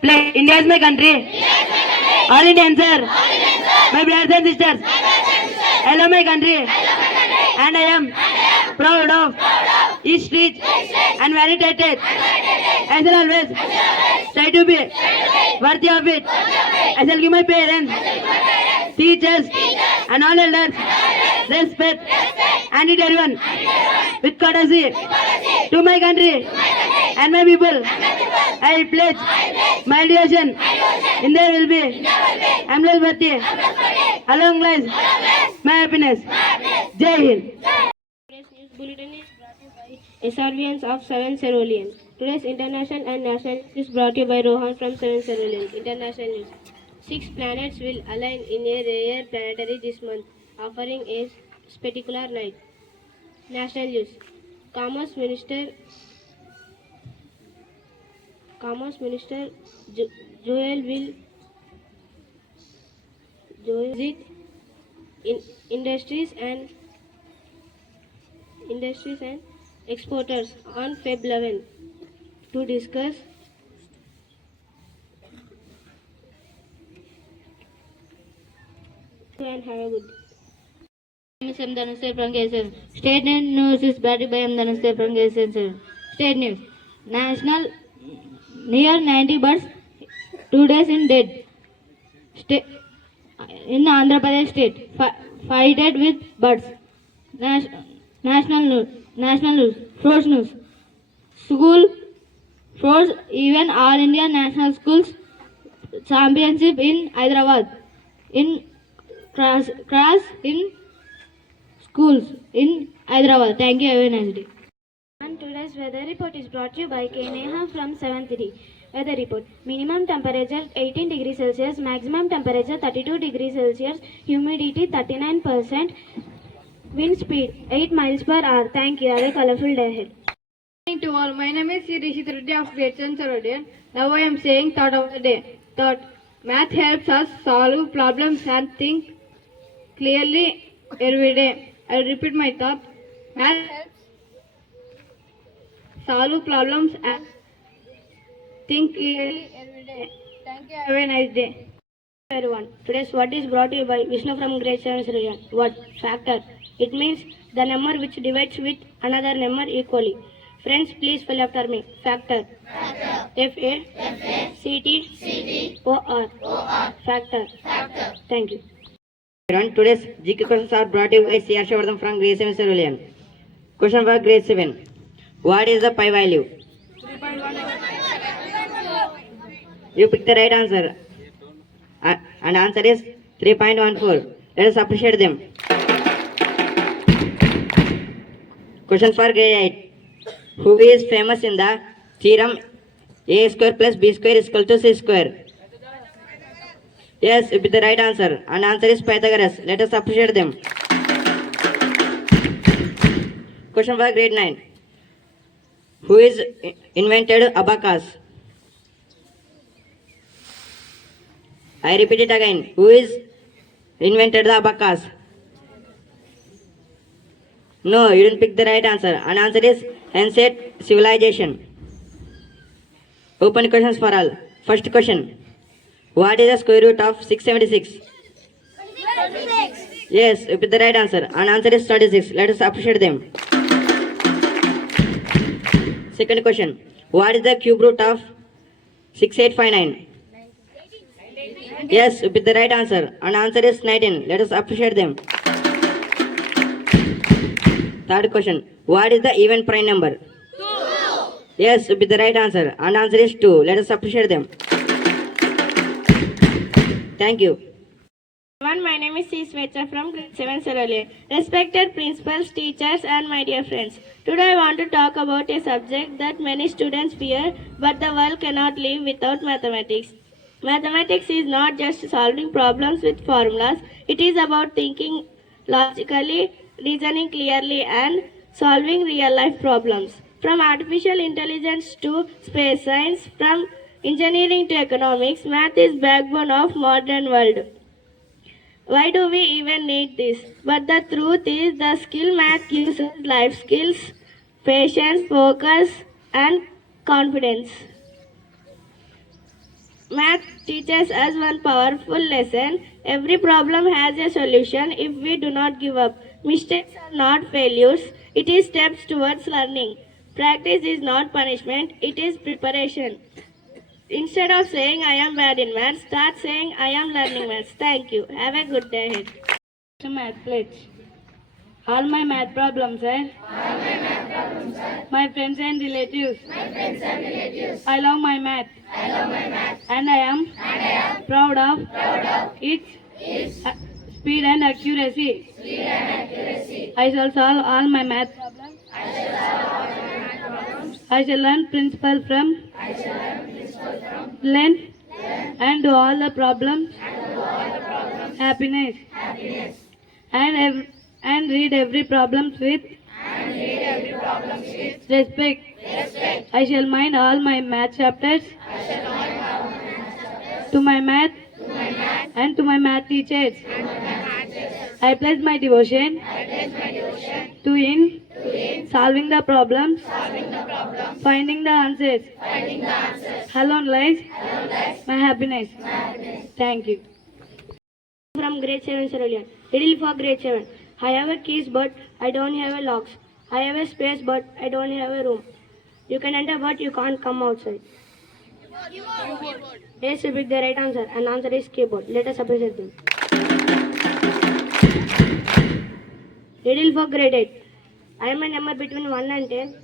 Play. India is my country. All Indians, sir. My brothers and sisters. I love my country. And I am proud of each rich and very talented. I shall always try to be worthy of it. I shall give my parents, teachers, and all elders respect and treat everyone with courtesy to my country and my people. I pledge my devotion in there will be endless birthday. Along lies my happiness. Jai Hind. Today's news bulletin is brought to you by Cerulean of 7 Cerulean. Today's international and national news is brought to you by Rohan from 7 Cerulean. International news. 6 planets will align in a rare planetary this month, offering a spectacular night. National news. Commerce Minister Joel will visit industries and exporters on Feb 11 to discuss and have a good day. M. Dhanasthey from KSN. State news is brought to you by M. Dhanasthey from KSN. State news. National near 90 birds 2 days in dead. In Andhra Pradesh state. Fighted with birds. National news. Sports news. School sports even All India National Schools Championship in Hyderabad. In class in schools in Hyderabad. Thank you. Have a nice day. And today's weather report is brought to you by K. Neha from 7:3. Weather report. Minimum temperature 18 degrees Celsius, maximum temperature 32 degrees Celsius, humidity 39%, wind speed 8 miles per hour. Thank you. Have a colorful day ahead. Good morning to all. My name is Rishit Reddy of Grade VII Cerulean. Now I am saying thought of the day. Thought. Math helps us solve problems and think clearly every day. I will repeat my thought. Math helps solve problems and think clearly every day. Thank you. Have a nice day. Everyone, today's what is brought to you by Vishnu from Grade VII Cerulean. What? Factor. It means the number which divides with another number equally. Friends, please spell after me. Factor. F-A-C-T-O-R. Factor. Thank you. Everyone, today's GK questions are brought to you by C. Harshavardhan from Grade VII Cerulean. Question for Grade 7. What is the pi value? 3.1. You pick the right answer. And answer is 3.14. Let us appreciate them. Question for Grade 8. Who is famous in the theorem a square plus b square is equal to c square? Yes, it is the right answer. And answer is Pythagoras. Let us appreciate them. Question for Grade 9. Who is invented abacus? I repeat it again. Who is invented the abacus? No, you didn't pick the right answer. And answer is ancient civilization. Open questions for all. First question. What is the square root of 676? 26. Yes, you pick the right answer. And answer is 36. Let us appreciate them. Second question. What is the cube root of 6859? Yes, you pick the right answer. And answer is 19. Let us appreciate them. Third question. What is the even prime number? 2. Yes, with the right answer. And answer is 2. Let us appreciate them. Thank you. My name is C. Svecha from Grade 7 Cerulean. Respected principals, teachers, and my dear friends. Today I want to talk about a subject that many students fear, but the world cannot live without mathematics. Mathematics is not just solving problems with formulas. It is about thinking logically, reasoning clearly, and solving real-life problems. From artificial intelligence to space science, from engineering to economics, math is backbone of modern world. Why do we even need this? But the truth is, the skill math gives us life skills, patience, focus, and confidence. Math teaches us one powerful lesson. Every problem has a solution if we do not give up. Mistakes are not failures, it is steps towards learning. Practice is not punishment, it is preparation. Instead of saying I am bad in maths, start saying I am learning maths. Thank you. Have a good day ahead. Math pledge. All my math problems and my friends and relatives. I love my math. And I am proud of its speed and accuracy. I shall solve all my math problems. I shall learn principles from learn and do all the problems. Happiness. And read every problem with respect. I shall mind all my math chapters to my math and to my math teachers. I pledge my devotion to in solving the problems, finding the answers. Alone lies my happiness. Thank you. From Grade 7 Cerulean. Riddle for Grade 7. I have a keys but I don't have a locks. I have a space but I don't have a room. You can enter but you can't come outside. Yes, you pick the right answer and answer is keyboard. Let us appreciate them. Riddle for Grade 8. I am a number between 1 and 10.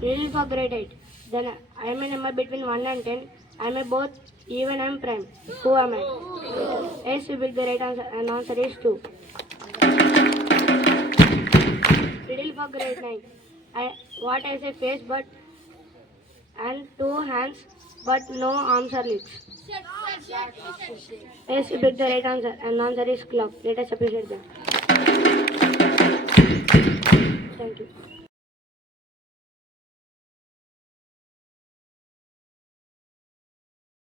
Riddle for Grade 8. Then I am a number between 1 and 10. I am a both even and prime. Who am I? Yes, you pick the right answer and answer is 2. Riddle for Grade 9. What has a face but and 2 hands but no arms or legs? Yes, you pick the right answer and answer is clock. Let us appreciate that. Thank you.